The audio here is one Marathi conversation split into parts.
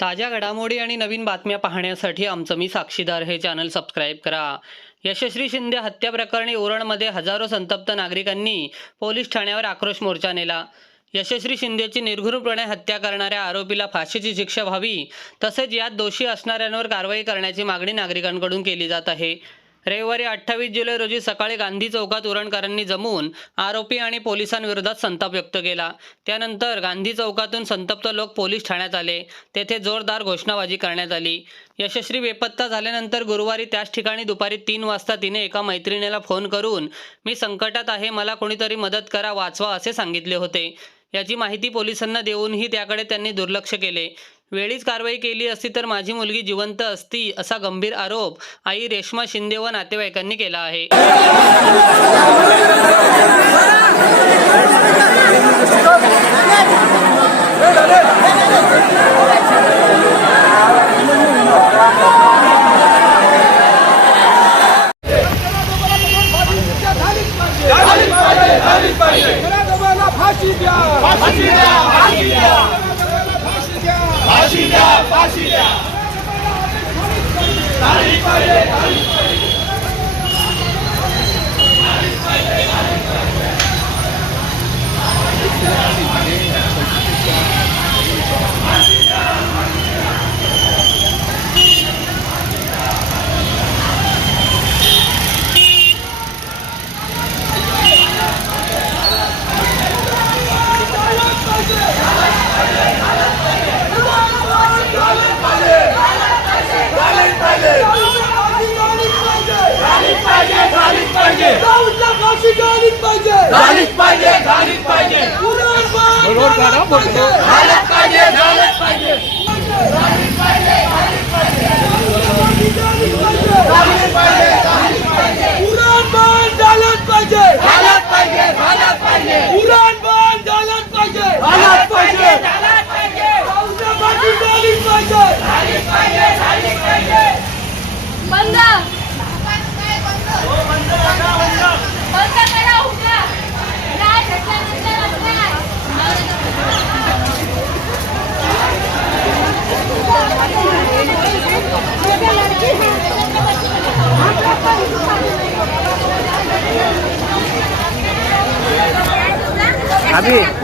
ताज्या घडामोडी आणि नवीन बातम्या पाहण्यासाठी आमचं मी साक्षीदार हे चॅनल सबस्क्राईब करा. यशस्वी शिंदे हत्या प्रकरणी उरणमध्ये हजारो संतप्त नागरिकांनी पोलीस ठाण्यावर आक्रोश मोर्चा नेला. यशस्वी शिंदेची निर्घृणपणे हत्या करणाऱ्या आरोपीला फाशीची शिक्षा व्हावी तसेच यात दोषी असणाऱ्यांवर कारवाई करण्याची मागणी नागरिकांकडून केली जात आहे. रविवारी अठ्ठावीस जुलै रोजी सकाळी गांधी चौकात उरणकरांनी जमून आरोपी आणि पोलिसांविरोधात संताप व्यक्त केला. त्यानंतर गांधी चौकातून संतप्त लोक पोलीस ठाण्यात आले. तेथे जोरदार घोषणाबाजी करण्यात आली. यशस्वी बेपत्ता झाल्यानंतर गुरुवारी त्याच ठिकाणी दुपारी तीन वाजता तिने एका मैत्रिणीला फोन करून मी संकटात आहे मला कोणीतरी मदत करा वाचवा असे सांगितले होते. याची माहिती पोलिसांना देऊनही त्याकडे त्यांनी दुर्लक्ष केले. वेळीच कारवाई केली असती तर माझी मुलगी जिवंत असती असा गंभीर आरोप आई रेश्मा शिंदे व नातेवाईकांनी केला आहे. 마시자 마시자 다리 빨래 다리 빨래 पाहिजे. राहुलला फाशी झालीच पाहिजे. झालीच पाहिजे झालीच पाहिजे. बोलतो झालंच पाहिजे झालंच पाहिजे. 阿弟。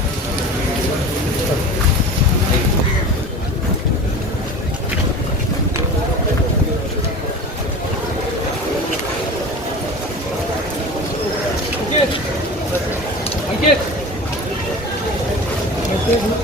Huh?